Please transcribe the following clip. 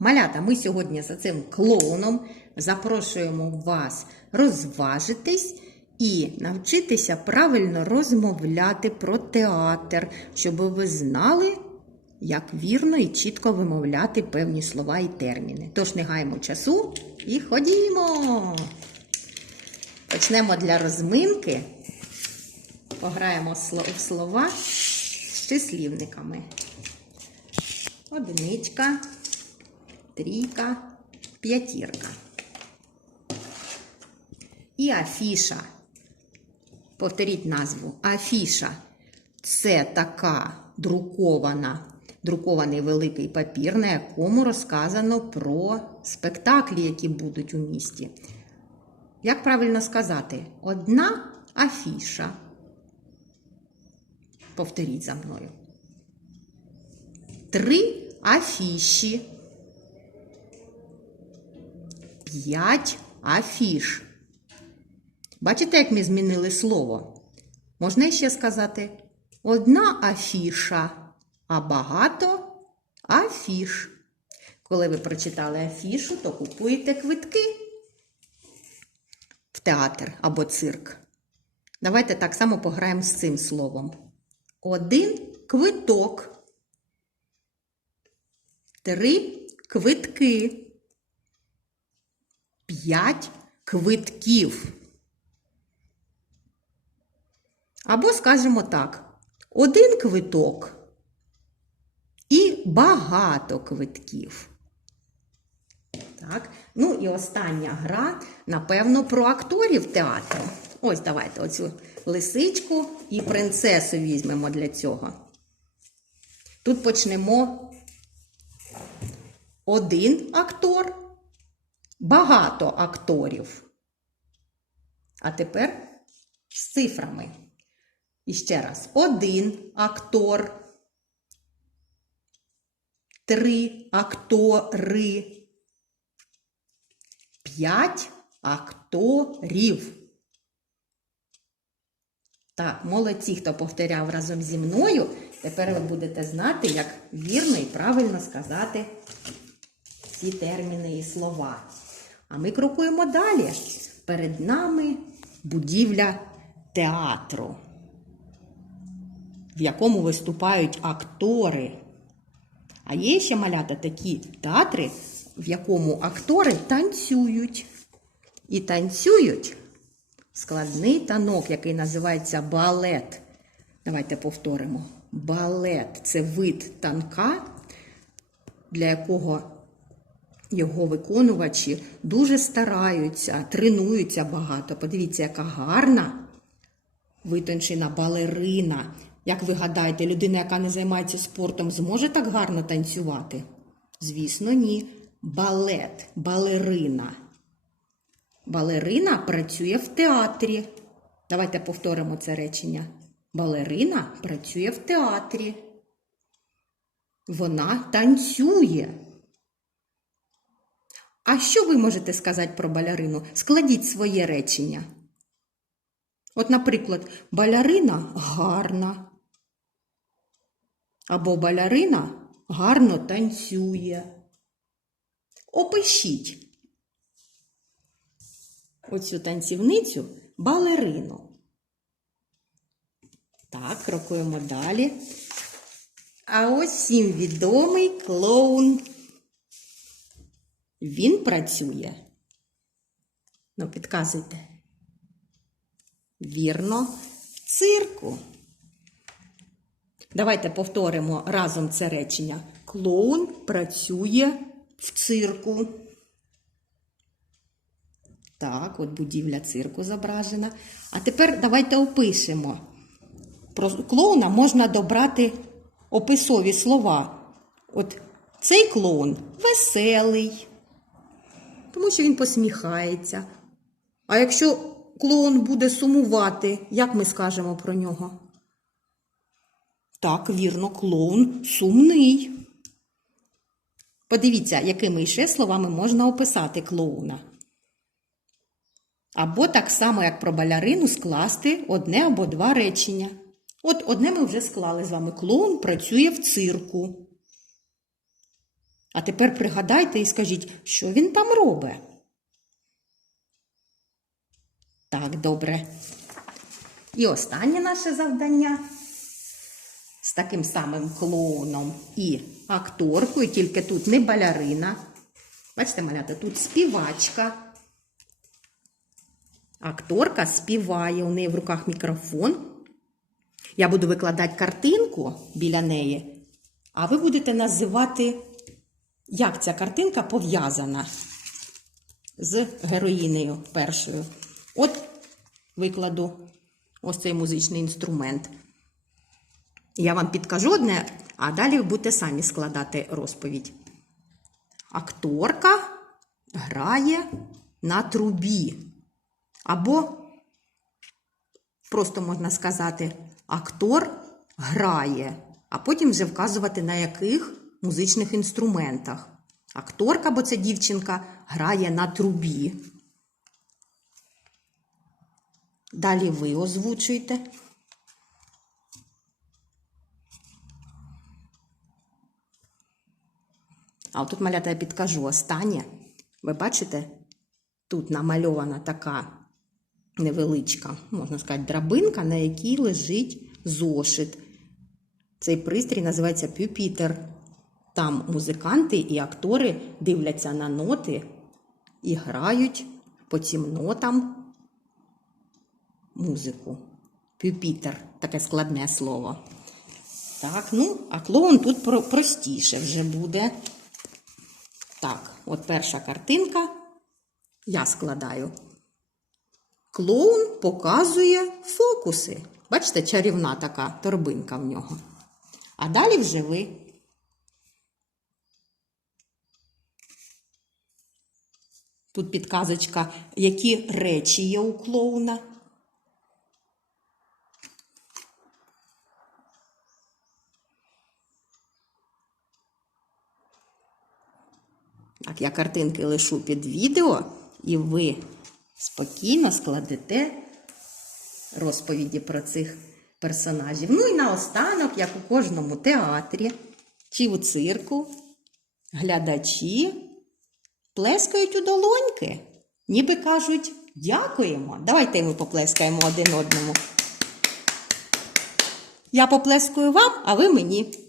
Малята, ми сьогодні за цим клоуном запрошуємо вас розважитись і навчитися правильно розмовляти про театр, щоб ви знали, як вірно і чітко вимовляти певні слова і терміни. Тож не гаємо часу і ходімо! Почнемо для розминки. Пограємо в слова з числівниками. Одиничка, трійка, п'ятірка. І афіша. Повторіть назву. Афіша це така друкована, друкований великий папір, на якому розказано про спектаклі, які будуть у місті. Як правильно сказати? Одна афіша. Повторіть за мною. Три афіші. П'ять афіш. Бачите, як ми змінили слово? Можна ще сказати одна афіша, а багато афіш. Коли ви прочитали афішу, то купуєте квитки в театр або цирк. Давайте так само пограємо з цим словом. Один квиток. Три квитки. П'ять квитків. Або скажемо так: один квиток і багато квитків. Так. Ну і остання гра, напевно, про акторів театру. Ось давайте оцю лисичку і принцесу візьмемо для цього. Тут почнемо один актор, багато акторів. А тепер з цифрами. І ще раз: один актор, три актори, п'ять акторів. Так, молодці, хто повторяв разом зі мною. Тепер ви будете знати, як вірно і правильно сказати ці терміни і слова. А ми крокуємо далі. Перед нами будівля театру, в якому виступають актори. А є ще малята такі театри, в якому актори танцюють. І танцюють складний танок, який називається балет. Давайте повторимо. Балет це вид танка, для якого його виконувачі дуже стараються, тренуються багато. Подивіться, яка гарна витончена балерина. Як ви гадаєте, людина, яка не займається спортом, зможе так гарно танцювати? Звісно, ні. Балет, балерина. Балерина працює в театрі. Давайте повторимо це речення. Балерина працює в театрі. Вона танцює. А що ви можете сказати про балерину? Складіть своє речення. От, наприклад, балерина гарна. Або балерина гарно танцює. Опишіть оцю танцівницю балерину. Так, крокуємо далі. А ось всім відомий клоун. Він працює. Ну, підказуйте. Вірно, в цирку. Давайте повторимо разом це речення. Клоун працює в цирку. Так, от будівля цирку зображена. А тепер давайте опишемо. Про клоуна можна добрати описові слова. От цей клоун веселий, тому що він посміхається. А якщо клоун буде сумувати, як ми скажемо про нього? Так, вірно, клоун сумний. Подивіться, якими ще словами можна описати клоуна. Або так само, як про балярину, скласти одне або два речення. От одне ми вже склали з вами. Клоун працює в цирку. А тепер пригадайте і скажіть, що він там робить. Так, добре. І останнє наше завдання з таким самим клоуном і акторкою, тільки тут не балярина. Бачите, малята, тут співачка. Акторка співає, у неї в руках мікрофон. Я буду викладати картинку біля неї, а ви будете називати, як ця картинка пов'язана з героїнею першою. От викладу ось цей музичний інструмент. Я вам підкажу одне, а далі будете самі складати розповідь. Акторка грає на трубі. Або просто можна сказати, актор грає, а потім вже вказувати на яких музичних інструментах. Акторка, бо це дівчинка, грає на трубі. Далі ви озвучуєте. А отут малята я підкажу останнє. Ви бачите, тут намальована така невеличка, можна сказати, драбинка, на якій лежить зошит. Цей пристрій називається пюпітер. Там музиканти і актори дивляться на ноти і грають по цим нотам музику. Пюпітер таке складне слово. Так, ну, а клоун тут простіше вже буде. Так, от перша картинка. Я складаю. Клоун показує фокуси. Бачите, чарівна така торбинка в нього. А далі вже ви. Тут підказочка, які речі є у клоуна. Так, я картинки лишу під відео, і ви спокійно складете розповіді про цих персонажів. Ну і наостанок, як у кожному театрі чи у цирку, глядачі плескають у долоньки, ніби кажуть дякуємо. Давайте ми поплескаємо один одному. Я поплескую вам, а ви мені.